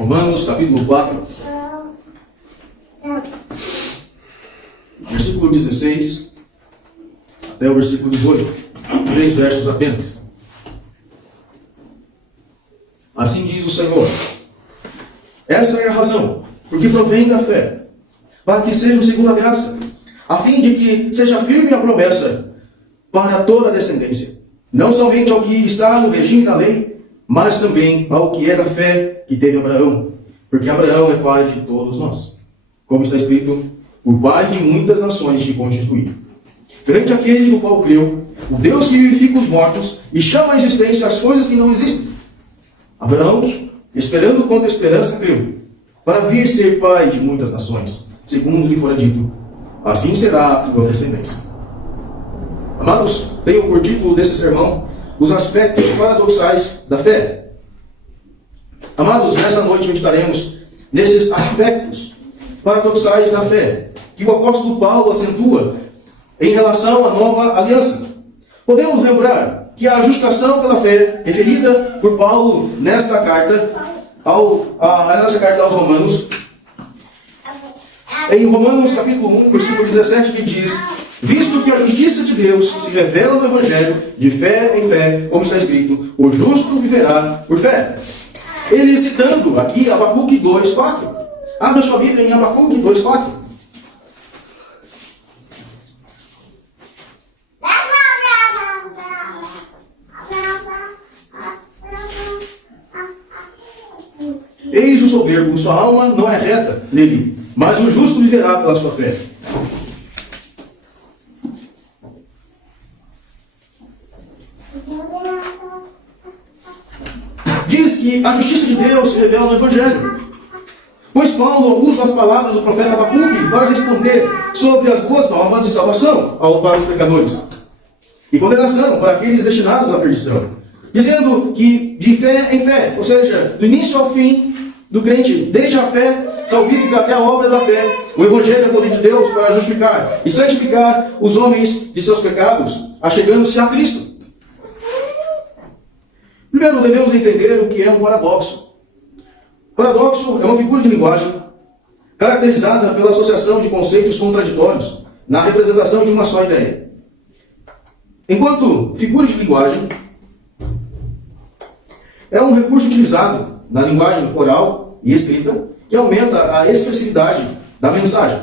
Romanos capítulo 4, versículo 16 até o versículo 18. 3 versos apenas. Assim diz o Senhor: essa é a razão, porque provém da fé, para que sejam segundo a graça, a fim de que seja firme a promessa para toda a descendência, não somente ao que está no regime da lei, mas também ao que é da fé que teve Abraão, porque Abraão é pai de todos nós. Como está escrito: o pai de muitas nações te constituiu. Perante aquele no qual creu, o Deus que vivifica os mortos e chama à existência as coisas que não existem. Abraão, esperando contra a esperança, creu, para vir ser pai de muitas nações, segundo lhe fora dito: assim será a tua descendência. Amados, tenho por título desse sermão os aspectos paradoxais da fé. Amados, nessa noite meditaremos nesses aspectos paradoxais da fé, que o apóstolo Paulo acentua em relação à nova aliança. Podemos lembrar que a justificação pela fé, referida por Paulo nesta carta, aos Romanos, em Romanos capítulo 1, versículo 17, que diz: visto que a justiça de Deus se revela no Evangelho, de fé em fé, como está escrito, o justo viverá por fé. Ele citando aqui Abacuque 2:4. Abra sua Bíblia em Abacuque 2:4. Eis o soberbo, sua alma não é reta nele, mas o justo viverá pela sua fé. Diz que a justiça de Deus se revela no Evangelho. Pois Paulo usa as palavras do profeta Abacuque para responder sobre as boas novas de salvação para os pecadores e condenação para aqueles destinados à perdição, dizendo que de fé em fé, ou seja, do início ao fim do crente, desde a fé salvífica até a obra da fé, o Evangelho é o poder de Deus para justificar e santificar os homens de seus pecados, achegando-se a Cristo. Primeiro, devemos entender o que é um paradoxo. Paradoxo é uma figura de linguagem caracterizada pela associação de conceitos contraditórios na representação de uma só ideia. Enquanto figura de linguagem, é um recurso utilizado na linguagem oral e escrita que aumenta a expressividade da mensagem,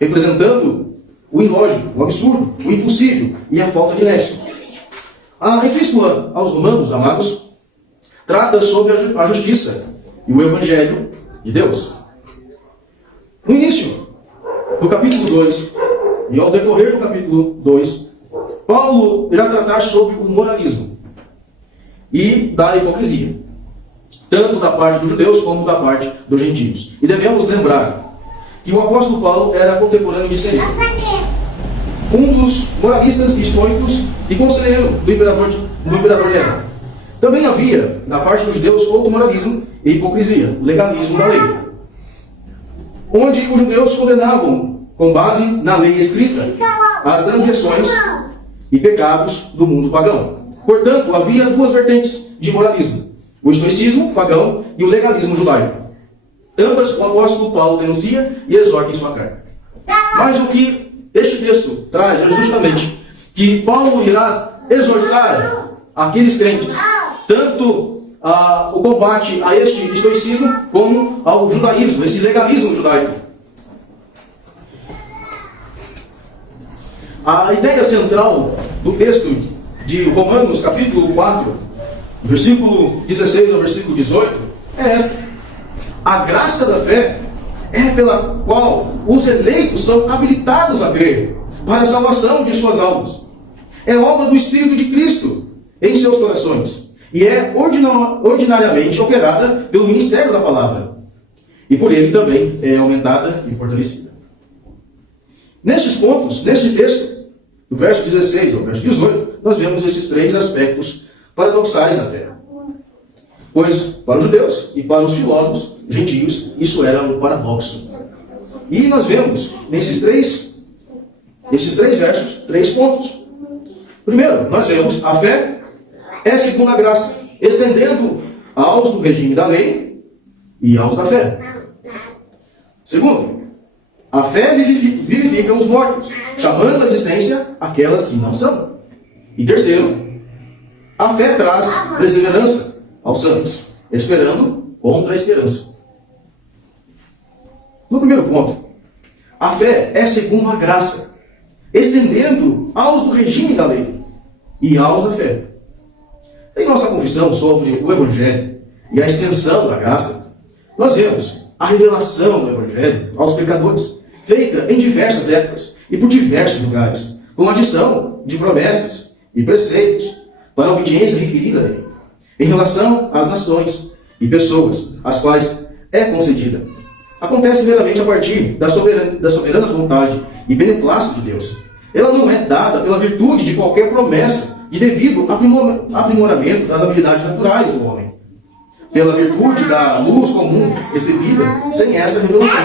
representando o ilógico, o absurdo, o impossível e a falta de nexo. A Epístola aos Romanos, amados, trata sobre a justiça e o Evangelho de Deus. No início do capítulo 2 e ao decorrer do capítulo 2, Paulo irá tratar sobre o moralismo e da hipocrisia, tanto da parte dos judeus como da parte dos gentios. E devemos lembrar que o apóstolo Paulo era contemporâneo de Sêneca, um dos moralistas estoicos e conselheiro do imperador Nero. Também havia, da parte dos judeus, outro moralismo e hipocrisia, o legalismo da lei, onde os judeus condenavam, com base na lei escrita, as transgressões e pecados do mundo pagão. Portanto, havia duas vertentes de moralismo: o estoicismo pagão e o legalismo judaico. Ambas o apóstolo Paulo denuncia e exorta em sua carta. Mas o que este texto traz é justamente que Paulo irá exortar aqueles crentes, tanto o combate a este estoicismo como ao judaísmo, esse legalismo judaico. A ideia central do texto de Romanos, capítulo 4, versículo 16 ao versículo 18, é esta: a graça da fé é pela qual os eleitos são habilitados a crer para a salvação de suas almas. É obra do Espírito de Cristo em seus corações e é ordinariamente operada pelo ministério da palavra, e por ele também é aumentada e fortalecida. Nestes pontos, neste texto, do verso 16 ao verso 18, nós vemos esses três aspectos paradoxais da fé. Pois para os judeus e para os filósofos gentios, isso era um paradoxo. E nós vemos nesses três versos, 3 pontos. Primeiro, nós vemos a fé é segundo a graça, estendendo aos do regime da lei e aos da fé. Segundo, a fé vivifica os mortos, chamando à existência aquelas que não são. E terceiro, a fé traz perseverança aos santos, esperando contra a esperança. No primeiro ponto, a fé é segundo a graça, estendendo aos do regime da lei e aos da fé. Em nossa confissão sobre o Evangelho e a extensão da graça, nós vemos a revelação do Evangelho aos pecadores, feita em diversas épocas e por diversos lugares, com adição de promessas e preceitos para a obediência requerida nele, em relação às nações e pessoas às quais é concedida. Acontece meramente a partir da soberana vontade e beneplácito de Deus. Ela não é dada pela virtude de qualquer promessa de devido aprimoramento das habilidades naturais do homem, pela virtude da luz comum recebida sem essa revelação,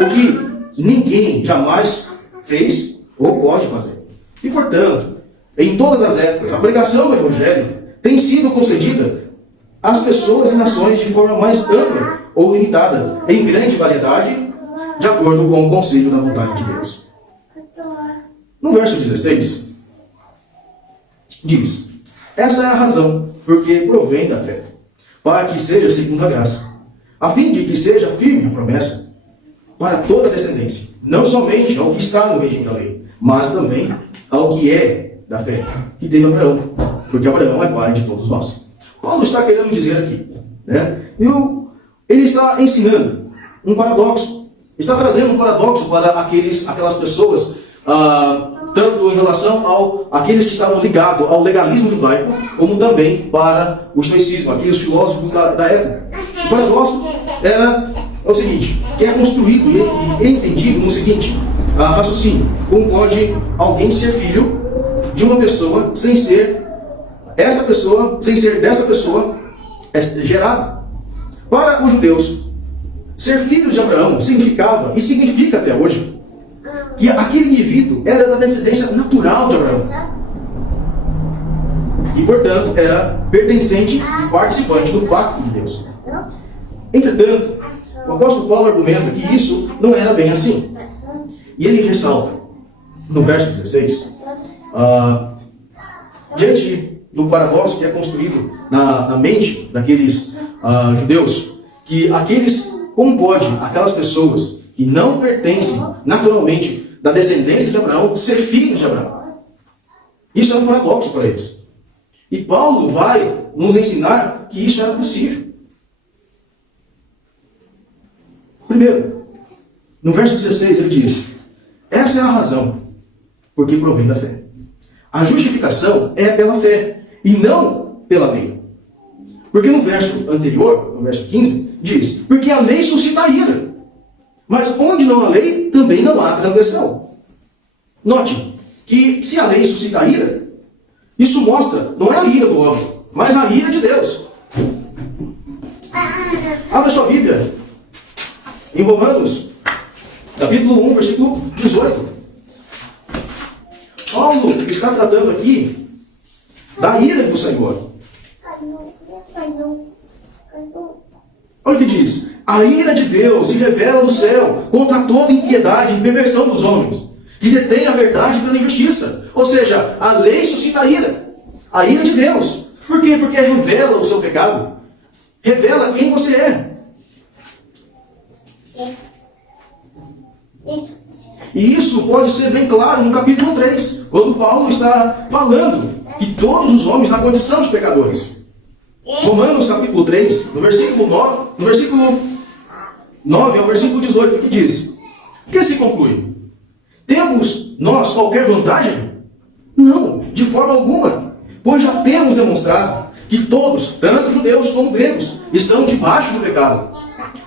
o que ninguém jamais fez ou pode fazer. E, portanto, em todas as épocas, a pregação do Evangelho tem sido concedida às pessoas e nações de forma mais ampla ou limitada, em grande variedade, de acordo com o conselho da vontade de Deus. No verso 16, diz: essa é a razão porque provém da fé, para que seja segundo a graça, a fim de que seja firme a promessa para toda a descendência, não somente ao que está no regime da lei, mas também ao que é da fé, que teve Abraão, porque Abraão é pai de todos nós. Paulo está querendo dizer aqui, né? Ele está ensinando um paradoxo, está trazendo um paradoxo para aquelas pessoas, tanto em relação àqueles que estavam ligados ao legalismo judaico, como também para o estoicismo, aqueles filósofos da época. O paradoxo é o seguinte, que é construído e entendido no seguinte raciocínio: como pode alguém ser filho de uma pessoa sem ser dessa pessoa gerado? Para os judeus, ser filho de Abraão significava, e significa até hoje, que aquele indivíduo era da descendência natural de Abraão. E, portanto, era pertencente e participante do pacto de Deus. Entretanto, o apóstolo Paulo argumenta que isso não era bem assim. E ele ressalta, no verso 16, diante do paradoxo que é construído na mente daqueles judeus, que como pode aquelas pessoas que não pertencem naturalmente da descendência de Abraão ser filhos de Abraão? Isso é um paradoxo para eles. E Paulo vai nos ensinar que isso era possível. Primeiro, no verso 16 ele diz: essa é a razão porque provém da fé. A justificação é pela fé e não pela lei. Porque no verso anterior, no verso 15, diz: porque a lei suscita a ira, mas onde não há lei, também não há transgressão. Note que se a lei suscita a ira, isso mostra, não é a ira do homem, mas a ira de Deus. Abra sua Bíblia em Romanos, capítulo 1, versículo 18. Paulo está tratando aqui da ira do Senhor. Olha o que diz: a ira de Deus se revela do céu contra toda impiedade e perversão dos homens, que detêm a verdade pela injustiça. Ou seja, a lei suscita a ira de Deus. Por quê? Porque revela o seu pecado, revela quem você é. E isso pode ser bem claro no capítulo 3, quando Paulo está falando que todos os homens na condição de pecadores. Romanos capítulo 3, no versículo 9 ao versículo 18, que diz: o que se conclui? Temos nós qualquer vantagem? Não, de forma alguma, pois já temos demonstrado que todos, tanto judeus como gregos, estão debaixo do pecado.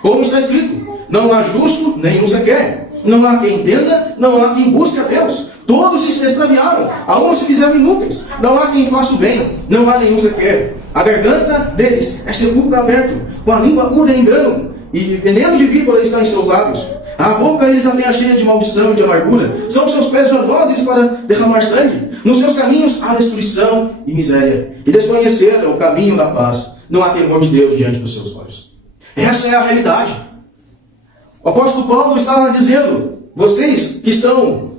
Como está escrito: não há justo nenhum sequer, não há quem entenda, não há quem busque a Deus. Todos se extraviaram, a uns se fizeram inúteis, não há quem faça o bem, não há nenhum sequer. A garganta deles é sepulcro aberto, com a língua curta em engano, e veneno de víbora está em seus lábios. A boca eles a têm a cheia de maldição e de amargura, são seus pés velozes para derramar sangue. Nos seus caminhos há destruição e miséria, e desconheceram o caminho da paz. Não há temor de Deus diante dos seus olhos. Essa é a realidade. O apóstolo Paulo está dizendo, vocês que estão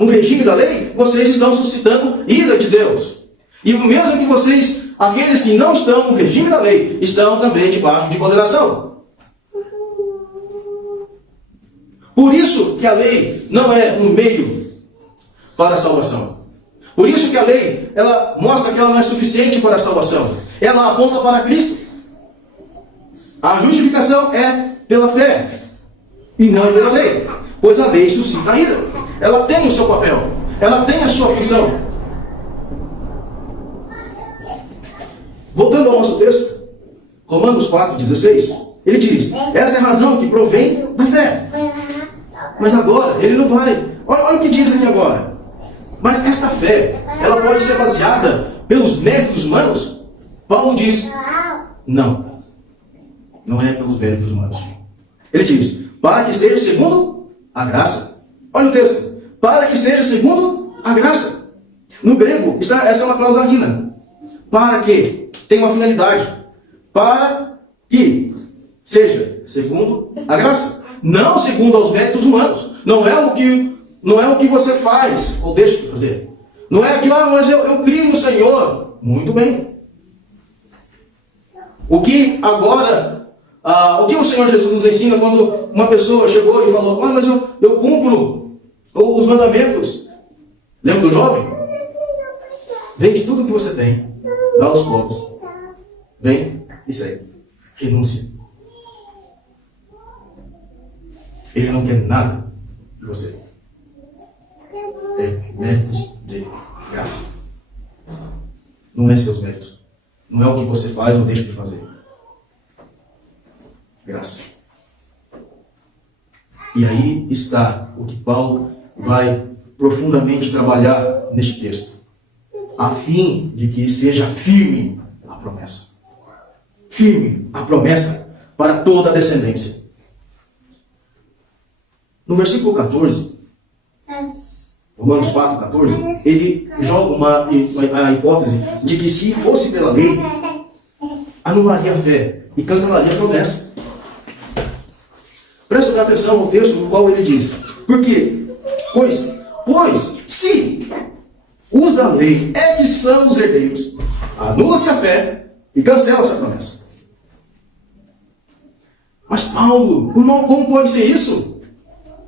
no regime da lei, vocês estão suscitando ira de Deus. E mesmo que vocês, aqueles que não estão no regime da lei, estão também debaixo de condenação. Por isso que a lei não é um meio para a salvação. Por isso que a lei, ela mostra que ela não é suficiente para a salvação. Ela aponta para Cristo. A justificação é pela fé e não pela lei. Pois a lei suscita a ira. Ela tem o seu papel. Ela tem a sua função. Voltando ao nosso texto, Romanos 4,16, ele diz, essa é a razão que provém da fé. Mas agora, ele não vai. Olha o que diz aqui agora. Mas esta fé, ela pode ser baseada pelos méritos humanos? Paulo diz, não. Não é pelos méritos humanos. Ele diz, para que seja segundo a graça. Olha o texto. Para que seja segundo a graça. No grego, essa é uma cláusula rina. Para que tem uma finalidade. Para que seja segundo a graça. Não segundo aos méritos humanos. Não é o que você faz ou deixa de fazer. Não é que, mas eu creio no Senhor. Muito bem. O que o Senhor Jesus nos ensina quando uma pessoa chegou e falou, mas eu cumpro os mandamentos. Lembra do jovem? Vende tudo o que você tem, dá aos pobres. Vem e segue. Renúncia. Ele não quer nada de você. É méritos de graça. Não é seus méritos. Não é o que você faz ou deixa de fazer. Graça. E aí está o que Paulo vai profundamente trabalhar neste texto. A fim de que seja firme a promessa. Firme a promessa para toda a descendência. No versículo 14, Romanos 4, 14, ele joga a hipótese de que se fosse pela lei, anularia a fé e cancelaria a promessa. Presta atenção ao texto no qual ele diz. Por quê? Pois, se os da lei é que são os herdeiros, anula-se a fé e cancela-se a promessa. Mas Paulo, como pode ser isso?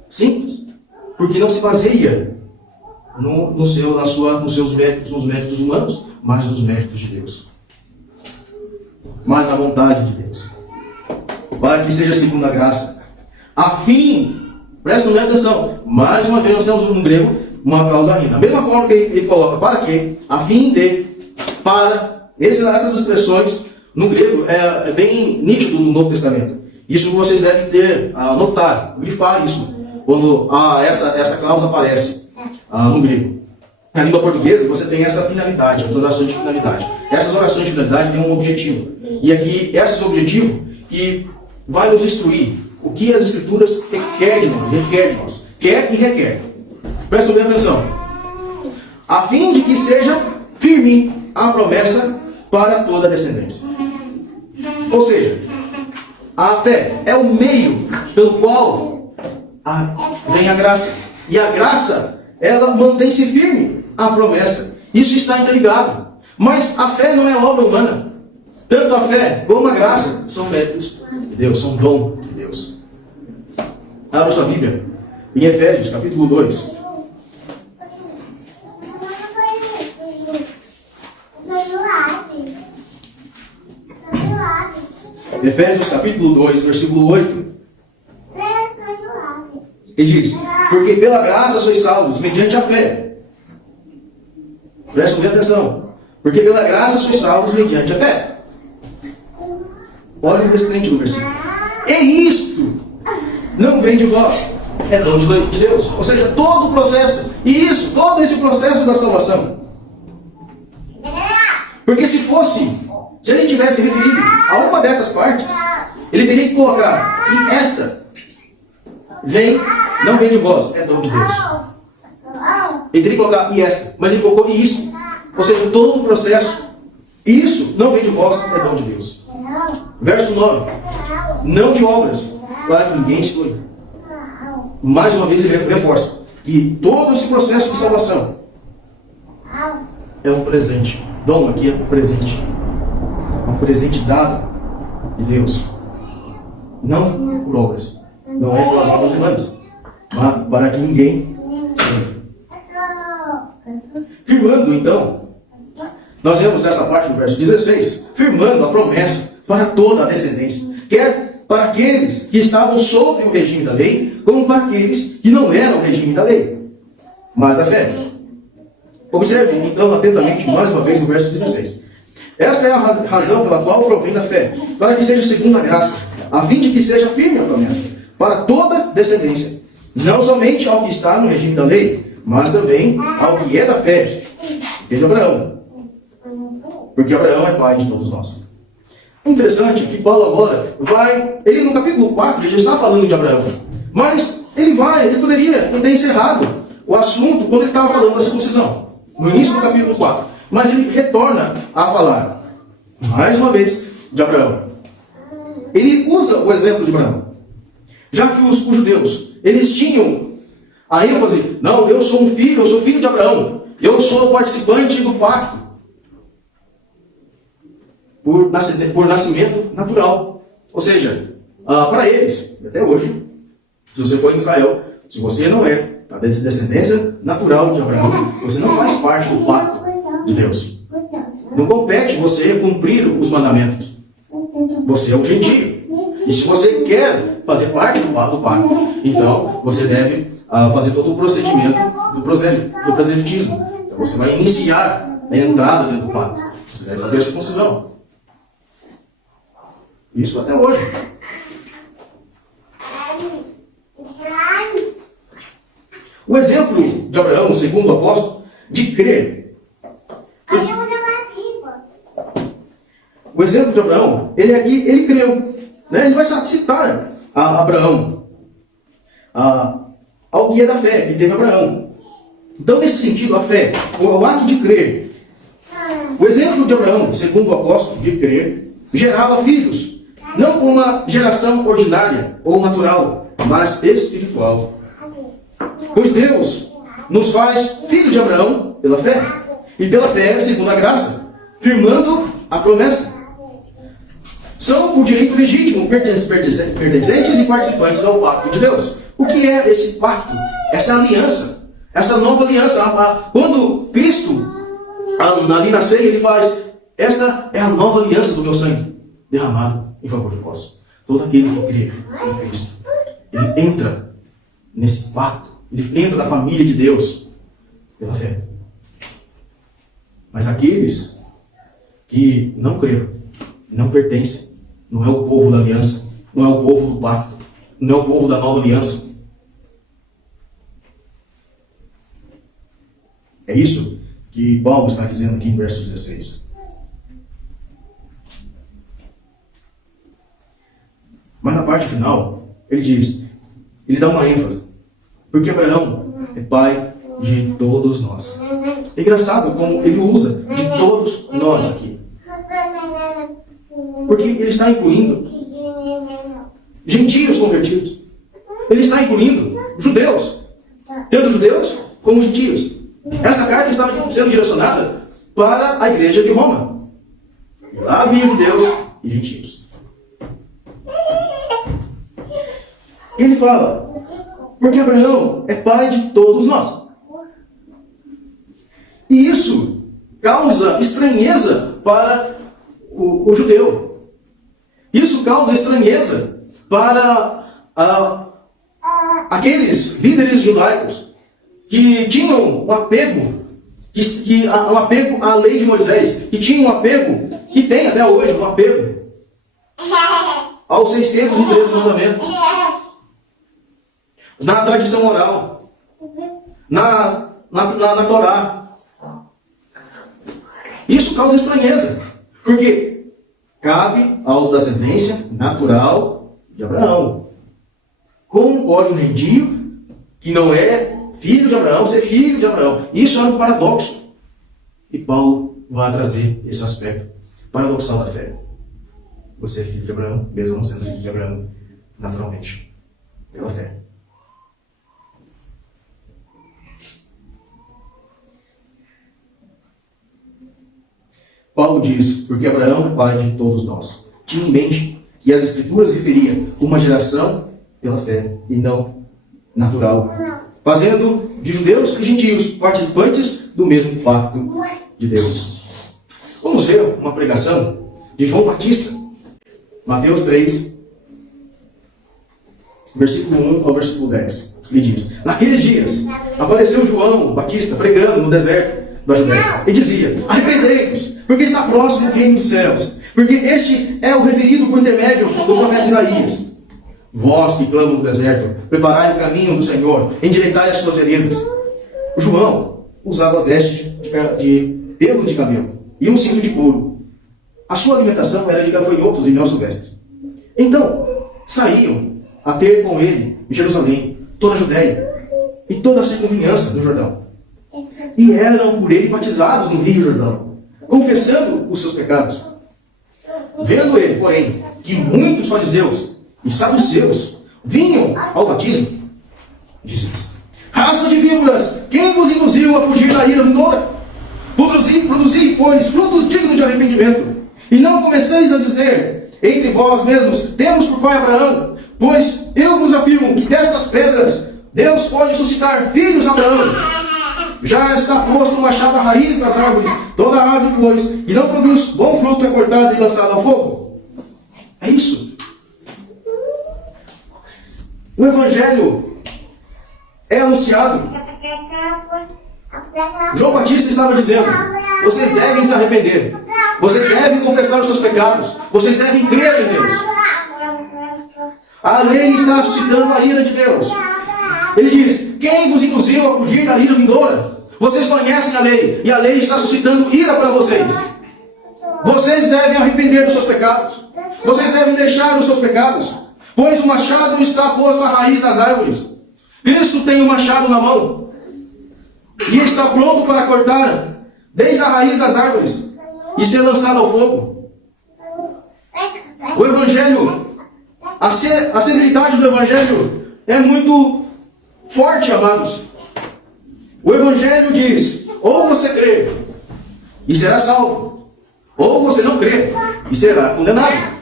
Simples. Porque não se baseia nos seus méritos, nos méritos humanos, mas nos méritos de Deus. Mas na vontade de Deus. Para que seja segundo a graça. A fim, presta atenção, mais uma vez nós temos no grego uma causa rina. Da mesma forma que ele coloca para quê? A fim de, para. Essas expressões no grego é bem nítido no Novo Testamento. Isso vocês devem ter notado, grifar isso, quando essa cláusula aparece no grego. Na língua portuguesa você tem essa finalidade, as orações de finalidade. Essas orações de finalidade têm um objetivo. E aqui, esse objetivo que vai nos instruir o que as Escrituras requer de nós, quer e requer. Presta bem atenção. A fim de que seja firme a promessa para toda a descendência. Ou seja, a fé é o meio pelo qual vem a graça. E a graça, ela mantém-se firme à promessa. Isso está interligado. Mas a fé não é obra humana. Tanto a fé como a graça são méritos de Deus, são dom de Deus. Abra sua Bíblia em Efésios, capítulo 2. Efésios, capítulo 2, versículo 8. Ele diz, porque pela graça sois salvos, mediante a fé. Prestem bem atenção. Porque pela graça sois salvos, mediante a fé. Olhem o restante do versículo. E isto não vem de vós, é dom de Deus. Ou seja, todo o processo, todo esse processo da salvação. Porque se ele tivesse referido a uma dessas partes, ele teria que colocar, e esta não vem de vós, é dom de Deus. Ele teria que colocar, e esta, mas ele colocou, e isso. Ou seja, todo o processo, isso não vem de vós, é dom de Deus. Verso 9. não de obras, para que ninguém se glorie. Mais uma vez ele reforça que todo esse processo de salvação é um presente. Dom aqui é um presente. Um presente dado de Deus. Não por obras. Não é pelas obras humanas. Mas para que ninguém se glorie. Firmando, então, nós vemos nessa parte do verso 16, firmando a promessa para toda a descendência, quer para aqueles que estavam sobre o regime da lei, como para aqueles que não eram o regime da lei, mas da fé. Observe, então, atentamente, mais uma vez, o verso 16. Essa é a razão pela qual provém da fé, para que seja segundo a graça, a fim de que seja firme a promessa, para toda descendência, não somente ao que está no regime da lei, mas também ao que é da fé, que teve Abraão. Porque Abraão é pai de todos nós. Interessante que Paulo agora vai, ele no capítulo 4, ele já está falando de Abraão, mas ele poderia ter encerrado o assunto quando ele estava falando da circuncisão, no início do capítulo 4, mas ele retorna a falar, mais uma vez, de Abraão. Ele usa o exemplo de Abraão, já que os judeus, eles tinham a ênfase, não, eu sou filho de Abraão, eu sou participante do pacto, por nascimento natural. Ou seja, para eles, até hoje, se você for em Israel, se você não é da descendência natural de Abraão, você não faz parte do pacto de Deus. Não compete você cumprir os mandamentos. Você é um gentio. E se você quer fazer parte do pacto, então você deve fazer todo o procedimento do proselitismo. Então você vai iniciar a entrada dentro do pacto. Você deve fazer a circuncisão. Isso até hoje. O exemplo de Abraão, segundo o apóstolo, de crer. O exemplo de Abraão, ele creu. Né? Ele vai citar a Abraão, ao que é da fé, que teve Abraão. Então, nesse sentido, a fé, o ato de crer. O exemplo de Abraão, segundo o apóstolo, de crer, gerava filhos. Não uma geração ordinária ou natural, mas espiritual. Pois Deus nos faz filhos de Abraão pela fé. E pela fé, segundo a graça, firmando a promessa. São, por direito legítimo, pertencentes e participantes ao pacto de Deus. O que é esse pacto? Essa aliança. Essa nova aliança. Quando Cristo, ali na ceia, ele faz, esta é a nova aliança do meu sangue, derramado em favor de vós. Todo aquele que crê em Cristo, ele entra nesse pacto, ele entra na família de Deus pela fé. Mas aqueles que não creram, não pertencem, não é o povo da aliança, não é o povo do pacto, não é o povo da nova aliança. É isso que Paulo está dizendo aqui em verso 16. Mas na parte final, ele dá uma ênfase. Porque Abraão é pai de todos nós. É engraçado como ele usa de todos nós aqui. Porque ele está incluindo gentios convertidos. Ele está incluindo judeus. Tanto judeus como gentios. Essa carta estava sendo direcionada para a igreja de Roma. E lá havia judeus e gentios. Ele fala, porque Abraão é pai de todos nós. E isso causa estranheza para o judeu. Isso causa estranheza para aqueles líderes judaicos que tinham um apego, um apego à lei de Moisés, que tinham um apego, que tem até hoje um apego aos 613 mandamentos. Na tradição oral, na Torá. Isso causa estranheza, porque cabe aos da descendência natural de Abraão. Como pode um gentio que não é filho de Abraão ser filho de Abraão? Isso é um paradoxo. E Paulo vai trazer esse aspecto paradoxal da fé. você é filho de Abraão, mesmo não sendo filho de Abraão, naturalmente, pela fé. Paulo diz, porque Abraão é pai de todos nós. Tinha em mente que as Escrituras referiam uma geração pela fé e não natural, fazendo de judeus e gentios participantes do mesmo pacto de Deus. Vamos ver uma pregação de João Batista, Mateus 3, versículo 1 ao versículo 10. Ele diz, naqueles dias apareceu João Batista pregando no deserto da Judéia e dizia, arrependei-vos, porque está próximo o reino dos céus, porque este é o referido por intermédio do profeta Isaías. Vós que clamam no deserto, preparai o caminho do Senhor, endireitai as suas veredas. João usava veste de pelo de camelo e um cinto de couro. A sua alimentação era de gafanhotos e mel silvestre. Então, saíam a ter com ele em Jerusalém, toda a Judéia e toda a circunvizinhança do Jordão. E eram por ele batizados no Rio Jordão, confessando os seus pecados. Vendo ele, porém, que muitos fariseus e saduceus vinham ao batismo, disse-lhes, raça de víboras, quem vos induziu a fugir da ira vindoura? Produzi, pois, frutos dignos de arrependimento. E não comeceis a dizer, entre vós mesmos, temos por pai Abraão, pois eu vos afirmo que destas pedras Deus pode suscitar filhos a Abraão. Já está posto o machado à raiz das árvores. Toda árvore, pois, que não produz bom fruto é cortada e lançada ao fogo. É isso. O Evangelho é anunciado. João Batista estava dizendo, vocês devem se arrepender. Vocês devem confessar os seus pecados. Vocês devem crer em Deus. A lei está suscitando a ira de Deus. Ele diz, quem vos induziu a fugir da ira vindoura? Vocês conhecem a lei, e a lei está suscitando ira para vocês. Vocês devem arrepender dos seus pecados. Vocês devem deixar os seus pecados, pois o machado está posto à raiz das árvores. Cristo tem o machado na mão, e está pronto para cortar desde a raiz das árvores, e ser lançado ao fogo. O Evangelho, a severidade do Evangelho é muito forte, amados. O Evangelho diz, ou você crê e será salvo, ou você não crê e será condenado.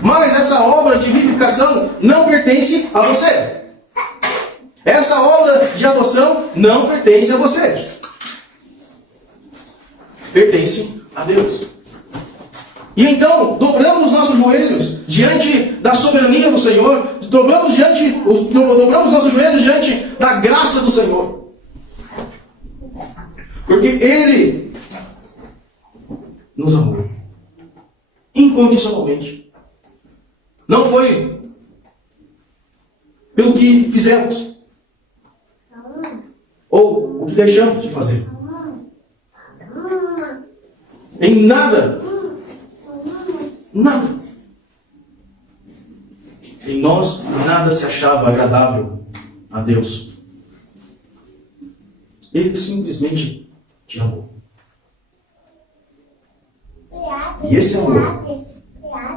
Mas essa obra de vivificação não pertence a você. Essa obra de adoção não pertence a você. Pertence a Deus. E então, dobramos nossos joelhos diante da soberania do Senhor, dobramos nossos joelhos diante da graça do Senhor. Porque Ele nos amou incondicionalmente. Não foi pelo que fizemos ou o que deixamos de fazer. Em nada, em nós nada se achava agradável a Deus. Ele simplesmente te amou. E esse amor,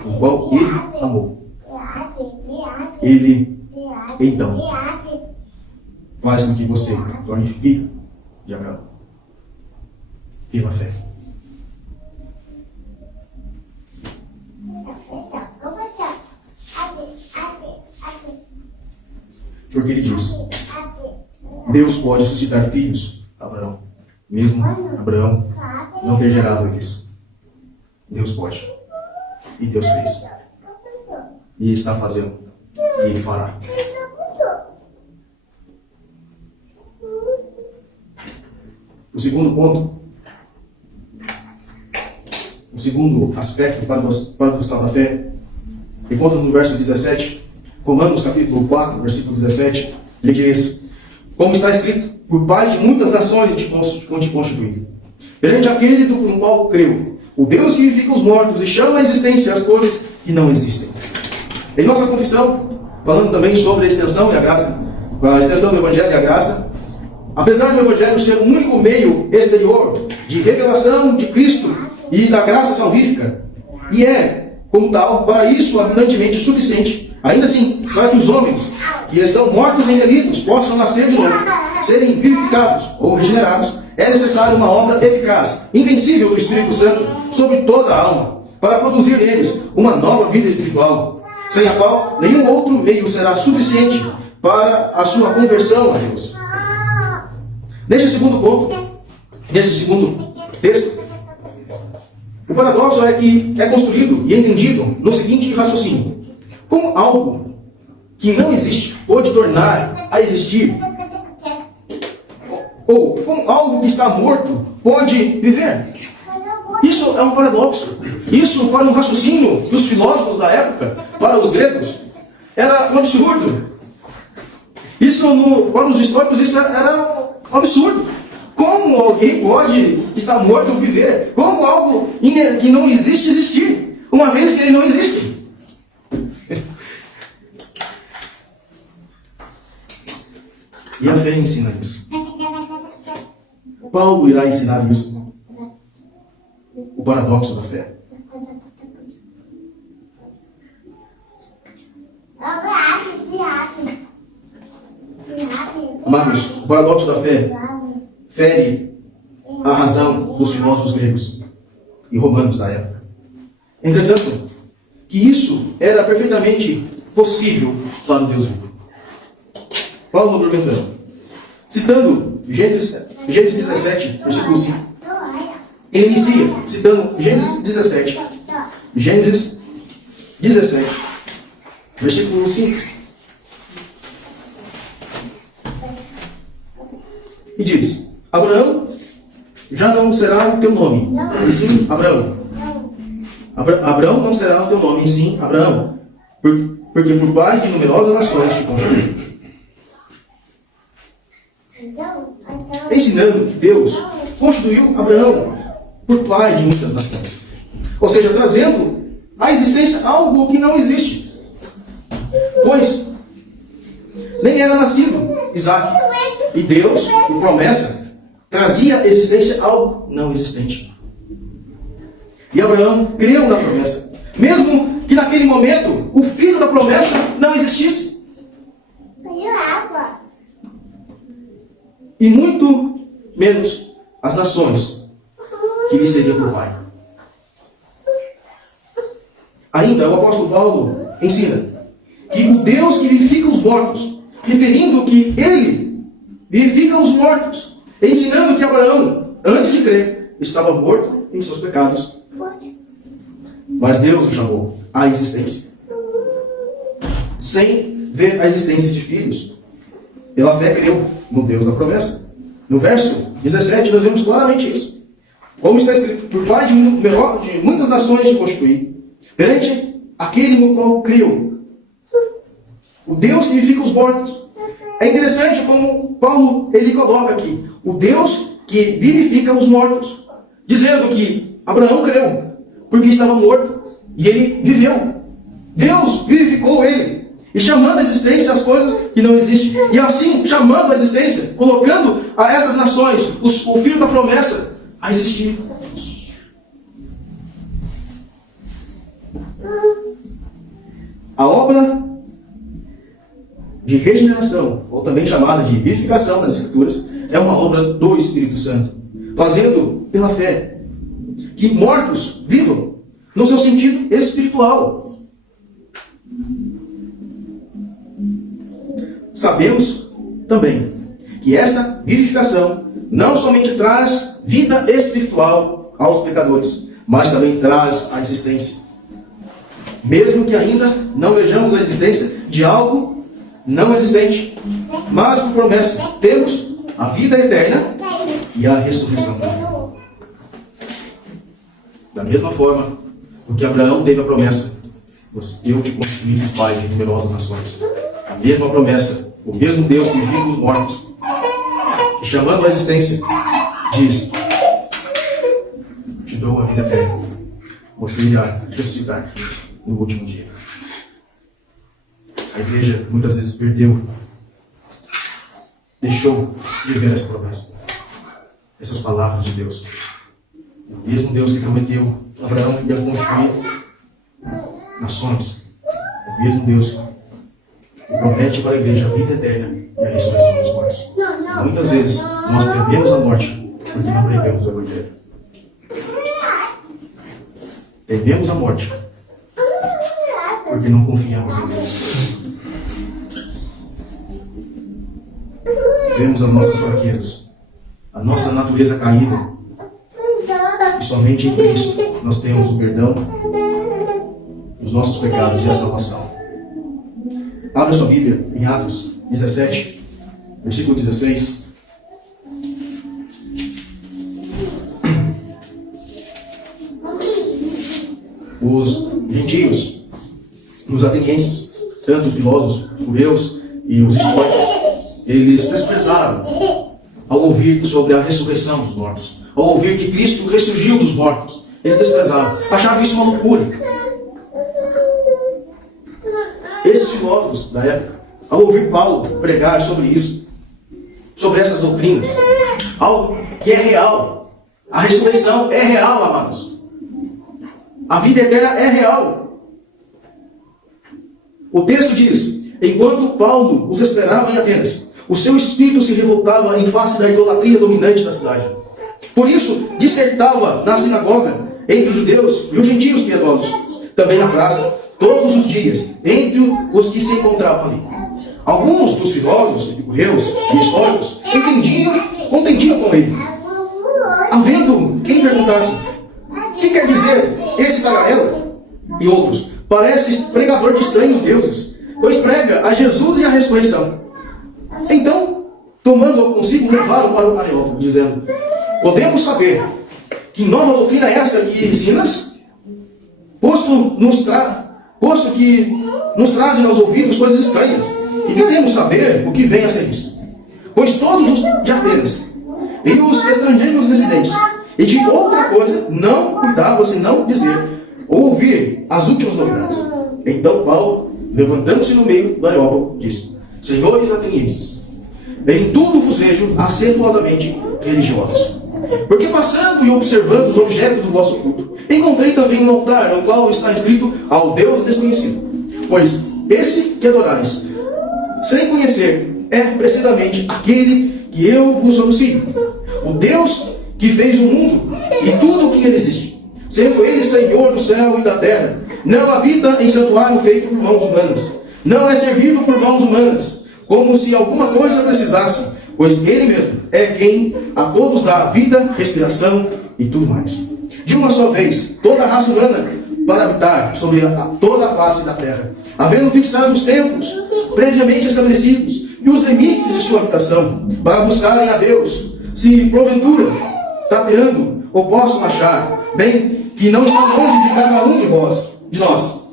o qual Ele amou, Ele, então, faz com que você se torne filho de Abraão. Pela fé. Porque Ele diz, Deus pode suscitar filhos a Abraão, mesmo Abraão não ter gerado eles. Deus pode. E Deus fez. E está fazendo. E Ele fará. O segundo ponto, o segundo aspecto para o cristão da fé, encontra no verso 17, Romanos capítulo 4, versículo 17, ele diz, como está escrito, por pai de muitas nações te constituí. Perante aquele do qual creu, o Deus que vivifica os mortos e chama à existência as coisas que não existem. Em nossa confissão, falando também sobre a extensão e a graça, a extensão do Evangelho e a graça, apesar do Evangelho ser o único meio exterior de revelação de Cristo e da graça salvífica, e é como tal, para isso abundantemente suficiente, ainda assim, para que os homens que estão mortos em delitos possam nascer de novo, serem vivificados ou regenerados, é necessário uma obra eficaz, invencível do Espírito Santo sobre toda a alma, para produzir neles uma nova vida espiritual, sem a qual nenhum outro meio será suficiente para a sua conversão a Deus. Neste segundo ponto, nesse segundo texto, o paradoxo é que é construído e entendido no seguinte raciocínio: como algo que não existe pode tornar a existir, ou como algo que está morto pode viver. Isso é um paradoxo. Isso, para um raciocínio dos filósofos da época, para os gregos, era um absurdo. Isso, para os históricos, isso era um absurdo. Como alguém pode estar morto ou viver? Como algo que não existe existir, uma vez que ele não existe? E a fé ensina isso. Paulo irá ensinar isso. O paradoxo da fé. Amados, o paradoxo da fé fere a razão dos filósofos gregos e romanos da época. Entretanto, que isso era perfeitamente possível para o Deus vivo. Paulo argumentando, citando Gênesis 17, versículo 5. Ele inicia citando Gênesis 17. Gênesis 17, versículo 5. E diz: Abraão já não será o teu nome, e sim Abraão. Abraão não será o teu nome, e sim Abraão, porque por pai de numerosas nações te constituí. Ensinando que Deus constituiu Abraão por pai de muitas nações. Ou seja, trazendo à existência algo que não existe. Pois nem era nascido Isaac. E Deus, por promessa, trazia à existência algo não existente. E Abraão creu na promessa, mesmo que naquele momento o filho da promessa não existisse. E muito menos as nações que lhe seriam por pai. Ainda o apóstolo Paulo ensina que o Deus que vivifica os mortos, referindo que ele vivifica os mortos, ensinando que Abraão, antes de crer, estava morto em seus pecados. Mas Deus o chamou à existência, sem ver a existência de filhos. Pela fé creu no Deus da promessa. No verso 17 nós vemos claramente isso. Como está escrito: por pai de muitas nações te constituí, perante aquele no qual creu, o Deus que vivifica os mortos. É interessante como Paulo ele coloca aqui: o Deus que vivifica os mortos, dizendo que Abraão creu, porque estava morto, e ele viveu. Deus vivificou ele, e chamando à existência as coisas que não existem. E assim, chamando à existência, colocando a essas nações, o filho da promessa, a existir. A obra de regeneração, ou também chamada de vivificação nas Escrituras, é uma obra do Espírito Santo, fazendo pela fé que mortos vivam, no seu sentido espiritual. Sabemos também que esta vivificação não somente traz vida espiritual aos pecadores, mas também traz a existência. Mesmo que ainda não vejamos a existência de algo não existente, mas por promessa temos a vida eterna e a ressurreição. Da mesma forma, porque Abraão teve a promessa: eu te constituí pai de numerosas nações. A mesma promessa, o mesmo Deus que vive os mortos, que chamando a existência, diz: te dou a vida eterna. Você irá ressuscitar no último dia. A igreja muitas vezes deixou de ver essa promessa, essas palavras de Deus. O mesmo Deus que prometeu a Abraão ia construir nações, o mesmo Deus que promete para a igreja a vida eterna e a ressurreição dos mortos. Muitas vezes nós tememos a morte porque não pregamos o Evangelho. Tememos a morte porque não confiamos em Deus. Vemos as nossas fraquezas, a nossa natureza caída. E somente em Cristo nós temos o perdão dos nossos pecados e a salvação. Abra sua Bíblia em Atos 17, versículo 16. Os gentios, os atenienses, tanto os filósofos, os judeus e os históricos, eles desprezaram ao ouvir sobre a ressurreição dos mortos, ao ouvir que Cristo ressurgiu dos mortos. Eles desprezaram, acharam isso uma loucura. Esses filósofos da época, ao ouvir Paulo pregar sobre isso, sobre essas doutrinas, algo que é real, a ressurreição é real, amados. A vida eterna é real. O texto diz: enquanto Paulo os esperava em Atenas, o seu espírito se revoltava em face da idolatria dominante da cidade. Por isso, dissertava na sinagoga entre os judeus e os gentios piedosos, também na praça, todos os dias, entre os que se encontravam ali. Alguns dos filósofos, epicureus e históricos contendiam com ele, havendo quem perguntasse: que quer dizer esse tagarela? E outros: parece pregador de estranhos deuses, pois prega a Jesus e a ressurreição. Então, tomando-o consigo, levaram para o Areópago, dizendo: podemos saber que nova doutrina é essa que ensinas? Posto que nos trazem aos ouvidos coisas estranhas, e queremos saber o que vem a ser isso. Pois todos os de Atenas e os estrangeiros residentes, e de outra coisa não cuidavam senão dizer ou ouvir as últimas novidades. Então Paulo, levantando-se no meio do Areópago, disse: senhores atenienses, em tudo vos vejo acentuadamente religiosos. Porque passando e observando os objetos do vosso culto, encontrei também um altar no qual está escrito ao Deus desconhecido. Pois esse que adorais, sem conhecer, é precisamente aquele que eu vos anuncio, o Deus que fez o mundo e tudo o que nele existe, sendo ele Senhor do céu e da terra. Não habita em santuário feito por mãos humanas, não é servido por mãos humanas, como se alguma coisa precisasse, pois ele mesmo é quem a todos dá vida, respiração e tudo mais. De uma só vez, toda a raça humana para habitar sobre toda a face da terra, havendo fixado os tempos previamente estabelecidos e os limites de sua habitação, para buscarem a Deus, se porventura, tateando, ou possam achar, bem que não está longe de cada um de nós,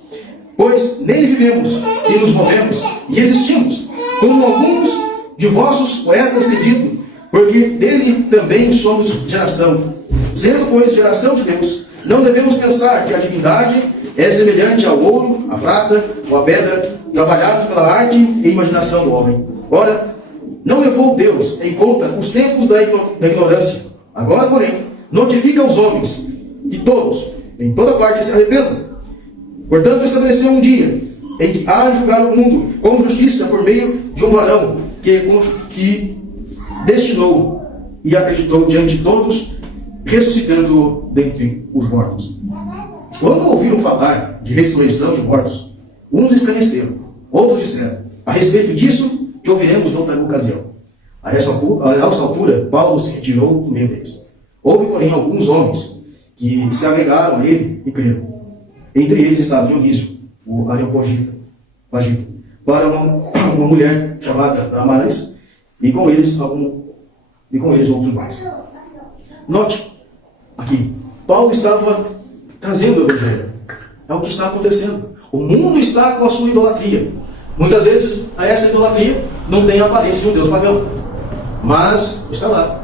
pois nele vivemos e nos movemos e existimos, como alguns de vossos poetas têm dito, porque dele também somos geração. Sendo, pois, geração de Deus, não devemos pensar que a divindade é semelhante ao ouro, à prata ou à pedra, trabalhados pela arte e imaginação do homem. Ora, não levou Deus em conta os tempos da ignorância. Agora, porém, notifica aos homens que todos, em toda parte, se arrependam. Portanto, estabeleceu um dia em que há de julgar o mundo com justiça por meio de um varão que destinou e acreditou diante de todos, ressuscitando dentre os mortos. Quando ouviram falar de ressurreição de mortos, uns estremeceram, outros disseram: a respeito disso que ouviremos noutra ocasião. A essa altura, Paulo se retirou do meio deles. Houve, porém, alguns homens que se agregaram a ele e creram. Entre eles estava Dionísio, o Areopagita, para uma mulher chamada Damaris, e com eles outros mais. Note aqui, Paulo estava trazendo o Evangelho. É o que está acontecendo. O mundo está com a sua idolatria. Muitas vezes essa idolatria não tem a aparência de um Deus pagão, mas está lá.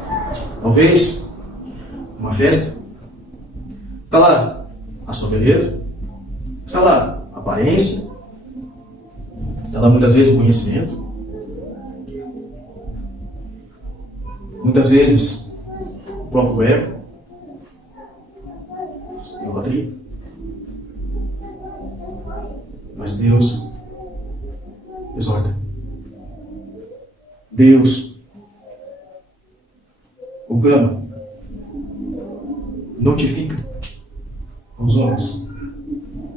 Talvez uma festa, está lá a sua beleza, está lá a aparência, está lá muitas vezes o conhecimento, muitas vezes o próprio ego, idolatria. Mas Deus exorta. Deus proclama, notifica aos homens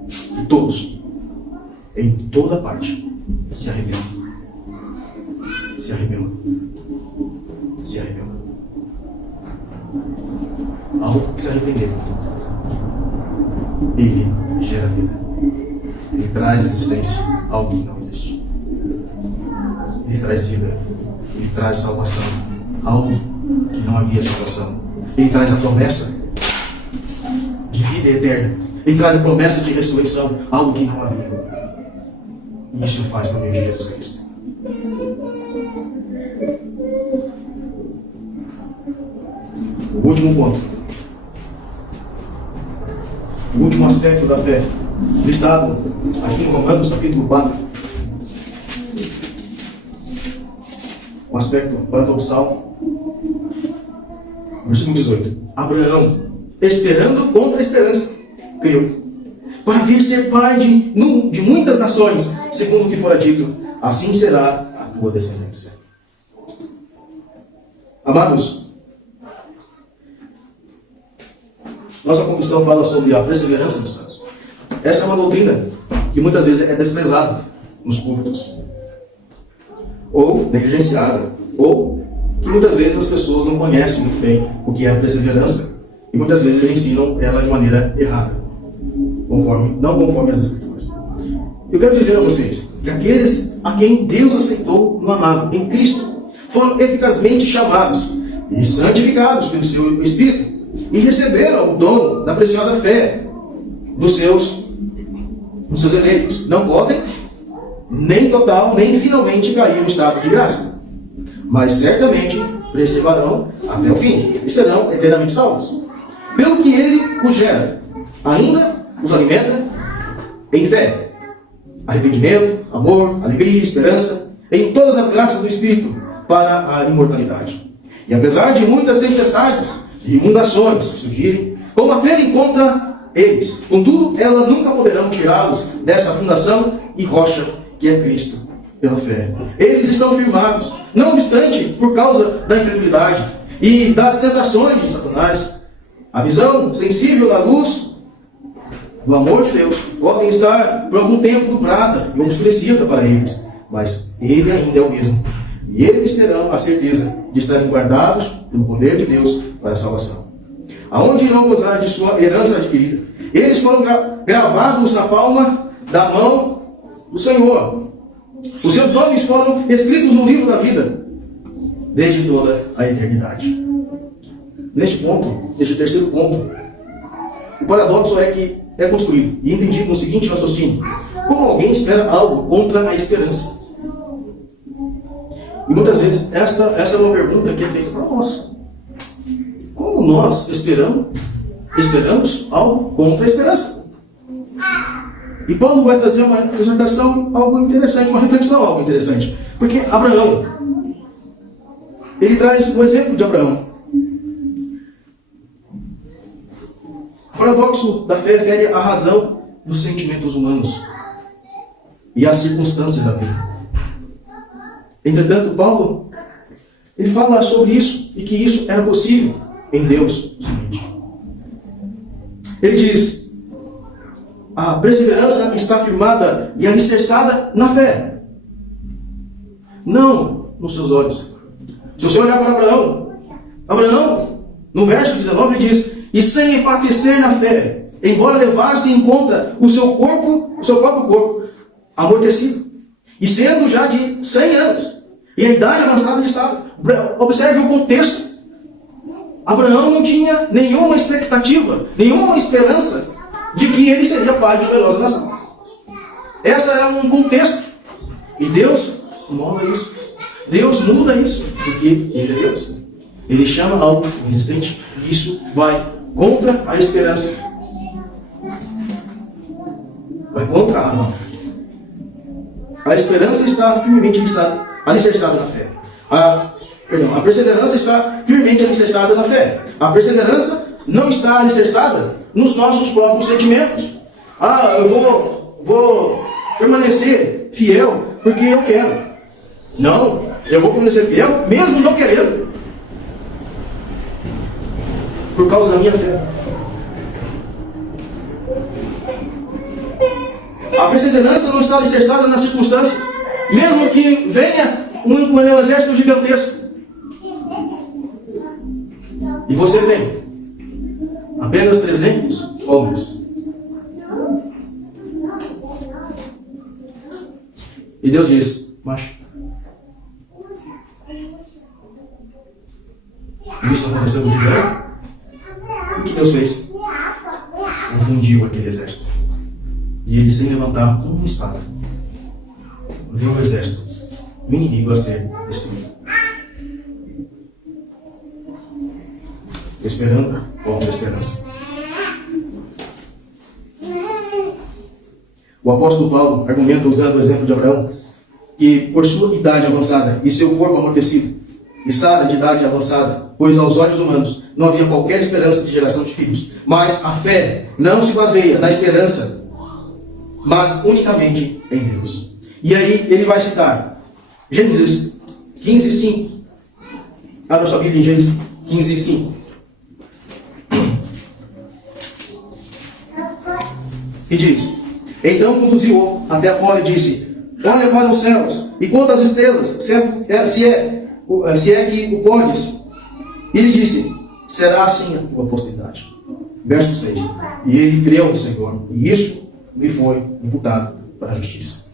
que todos, em toda parte, se arrebelam. Se arrebelam. Se arrebelam. Ao se arrepender, Ele gera vida. Ele traz existência a algo que não existe. Ele traz vida. Ele traz salvação a algo que não havia salvação. Ele traz a promessa de vida eterna. Ele traz a promessa de ressurreição a algo que não havia. E isso faz por meio de Jesus Cristo. O último ponto. O último aspecto da fé, listado aqui em Romanos capítulo 4. Um aspecto paradoxal. Versículo 18. Abraão, esperando contra a esperança, creu, para vir ser pai de muitas nações, segundo o que fora dito, assim será a tua descendência. Amados, nossa confissão fala sobre a perseverança dos santos. Essa é uma doutrina que muitas vezes é desprezada nos púlpitos, ou negligenciada, ou que muitas vezes as pessoas não conhecem muito bem o que é a perseverança, e muitas vezes ensinam ela de maneira errada, não conforme as Escrituras. Eu quero dizer a vocês que aqueles a quem Deus aceitou no amado, em Cristo, foram eficazmente chamados e santificados pelo seu Espírito, e receberam o dom da preciosa fé dos seus eleitos. Não podem, nem total, nem finalmente cair no estado de graça, mas certamente perseverarão até o fim e serão eternamente salvos. Pelo que Ele os gera, ainda os alimenta em fé, arrependimento, amor, alegria, esperança, em todas as graças do Espírito para a imortalidade. E apesar de muitas tempestades e inundações surgirem, combaterem contra eles, contudo, elas nunca poderão tirá-los dessa fundação e rocha que é Cristo, pela fé. Eles estão firmados, não obstante, por causa da incredulidade e das tentações de Satanás. A visão sensível da luz do amor de Deus podem estar por algum tempo nublada e obscurecida para eles, mas Ele ainda é o mesmo. E eles terão a certeza de estarem guardados pelo poder de Deus para a salvação. Aonde irão gozar de sua herança adquirida? Eles foram gravados na palma da mão do Senhor. Os seus nomes foram escritos no livro da vida, desde toda a eternidade. Neste ponto, neste terceiro ponto, o paradoxo é que é construído e entendido no seguinte raciocínio: como alguém espera algo contra a esperança? E muitas vezes essa é uma pergunta que é feita para nós. Como nós esperamos algo contra a esperança? E Paulo vai trazer uma exortação, algo interessante, uma reflexão, algo interessante. Porque Abraão, ele traz o exemplo de Abraão. O paradoxo da fé fere a razão dos sentimentos humanos e as circunstâncias da vida. Entretanto, Paulo, ele fala sobre isso e que isso era possível em Deus somente. Ele diz: a perseverança está firmada e alicerçada na fé, não nos seus olhos. Se você olhar para Abraão, no verso 19 ele diz: e sem enfraquecer na fé, embora levasse em conta o seu próprio corpo amortecido, e sendo já de 100 anos, e a idade avançada de Sara. Observe o contexto. Abraão não tinha nenhuma expectativa, nenhuma esperança de que ele seria pai de numerosa nação. Esse era um contexto. E Deus molda isso. Deus muda isso, porque Ele é Deus. Ele chama algo inexistente. E isso vai contra a esperança. Vai contra a razão. A esperança está firmemente alicerçada na fé. A perseverança está firmemente alicerçada na fé. A perseverança não está alicerçada nos nossos próprios sentimentos. Eu vou permanecer fiel porque eu quero. Não, eu vou permanecer fiel mesmo não querendo. Por causa da minha fé. A perseverança não está alicerçada nas circunstâncias. Mesmo que venha um exército gigantesco. E você tem apenas 300 homens. E Deus diz, macho, isso aconteceu com Gideão. O que Deus fez? Confundiu aquele exército. E eles se levantaram com uma espada. Viu o exército, o inimigo a ser destruído. Esperando contra a esperança. O apóstolo Paulo argumenta usando o exemplo de Abraão, que por sua idade avançada e seu corpo amortecido, e Sara de idade avançada, pois aos olhos humanos não havia qualquer esperança de geração de filhos. Mas a fé não se baseia na esperança, mas unicamente em Deus. E aí ele vai citar Gênesis 15:5. Abra sua Bíblia em Gênesis 15:5. E diz: então conduziu-o até fora e disse: olha para os céus, e quantas estrelas, se é que o podes. E ele disse: será assim a tua posteridade. Verso 6. E ele creu no Senhor, e isso lhe foi imputado para a justiça.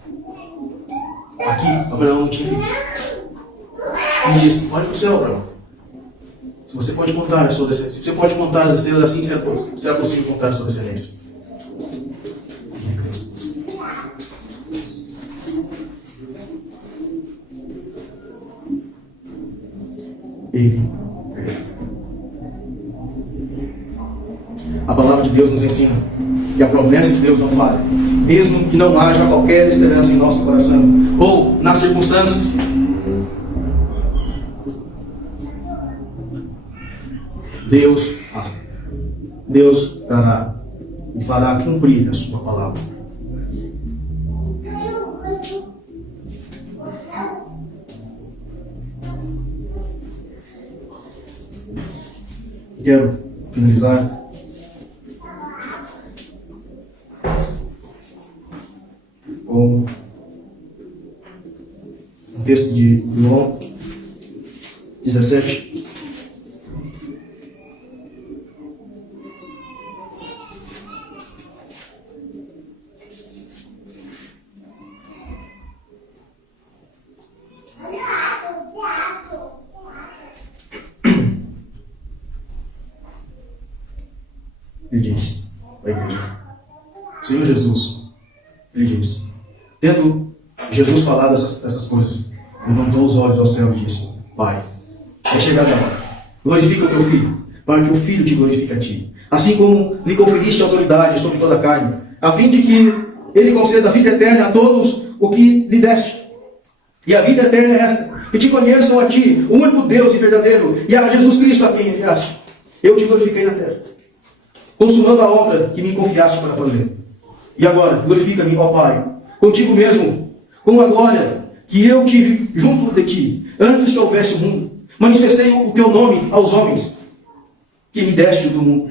Aqui, Abraão não tinha filho. Ele disse: olha para o céu, Abraão. Se você pode contar a sua descendência, se você pode contar as estrelas assim, será possível contar a sua descendência. Ele creu. A palavra de Deus nos ensina que a promessa de Deus não falha, mesmo que não haja qualquer esperança em nosso coração ou nas circunstâncias. Deus dará e fará cumprir a sua palavra. Quero finalizar com um texto de João 17. Ele disse à igreja: Senhor Jesus, ele disse, tendo Jesus falado essas coisas, levantou os olhos ao céu e disse: Pai, é chegada a hora, glorifica o teu filho, para que o filho te glorifique a ti, assim como lhe conferiste autoridade sobre toda a carne, a fim de que ele conceda a vida eterna a todos o que lhe deste. E a vida eterna é esta: que te conheçam a ti, o único Deus e verdadeiro, e a Jesus Cristo a quem enviaste. Eu te glorifiquei na terra, consumando a obra que me confiaste para fazer. E agora, glorifica-me, ó Pai, contigo mesmo, com a glória que eu tive junto de ti, antes que houvesse o mundo. Manifestei o teu nome aos homens, que me deste do mundo.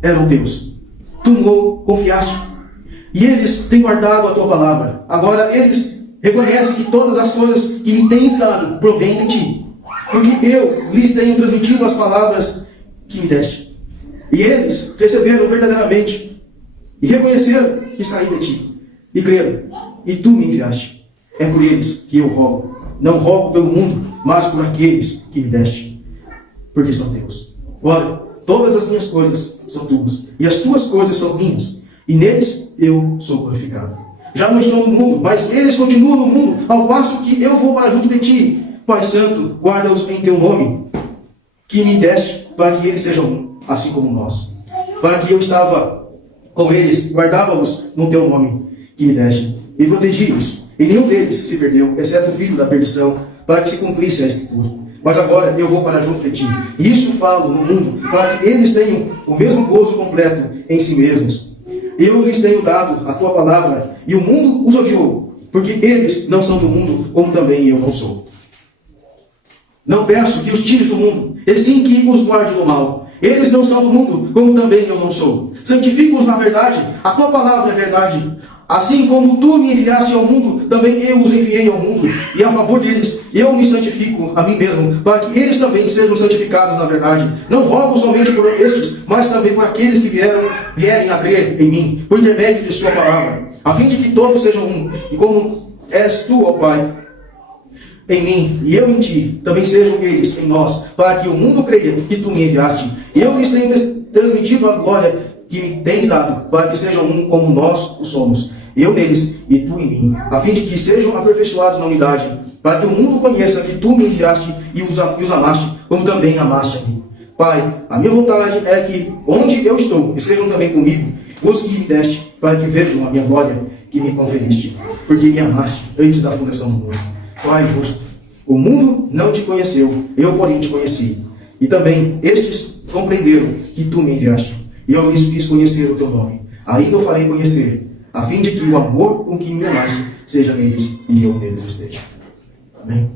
Era o Deus. Tu me confiaste, e eles têm guardado a tua palavra. Agora eles reconhecem que todas as coisas que me tens dado provêm de ti, porque eu lhes tenho transmitido as palavras que me deste. E eles receberam verdadeiramente e reconheceram que saí de ti, e creram, e tu me enviaste. É por eles que eu rogo. Não rogo pelo mundo, mas por aqueles que me deste, porque são teus. Olha, todas as minhas coisas são tuas, e as tuas coisas são minhas, e neles eu sou glorificado. Já não estou no mundo, mas eles continuam no mundo, ao passo que eu vou para junto de ti. Pai Santo, guarda-os em teu nome, que me deste, para que eles sejam um, assim como nós. Para que eu estava com eles, guardava-os no teu nome, que me deste, e protegi-os. E nenhum deles se perdeu, exceto o filho da perdição, para que se cumprisse a escritura. Mas agora eu vou para junto de ti. E isso falo no mundo, para que eles tenham o mesmo gozo completo em si mesmos. eu lhes tenho dado a tua palavra, e o mundo os odiou, porque eles não são do mundo, como também eu não sou. Não peço que os tires do mundo, e sim que os guarde do mal. Eles não são do mundo, como também eu não sou. Santifica-os na verdade, a tua palavra é verdade. Assim como tu me enviaste ao mundo, também eu os enviei ao mundo. E a favor deles, eu me santifico a mim mesmo, para que eles também sejam santificados na verdade. Não rogo somente por estes, mas também por aqueles que vierem a crer em mim, por intermédio de sua palavra, a fim de que todos sejam um, e como és tu, ó Pai, em mim, e eu em ti, também sejam eles em nós, para que o mundo creia que tu me enviaste. E eu lhes tenho transmitido a glória que me tens dado, para que sejam um como nós o somos, eu neles e tu em mim, a fim de que sejam aperfeiçoados na unidade, para que o mundo conheça que tu me enviaste e os amaste, como também amaste a mim. Pai, a minha vontade é que, onde eu estou, estejam também comigo os que me deste, para que vejam a minha glória que me conferiste, porque me amaste antes da fundação do mundo. Pai justo, o mundo não te conheceu, eu porém te conheci. E também estes compreenderam que tu me enviaste, e eu lhes fiz conhecer o teu nome. Ainda o farei conhecer, a fim de que o amor com que me amaste seja neles e eu neles esteja. Amém?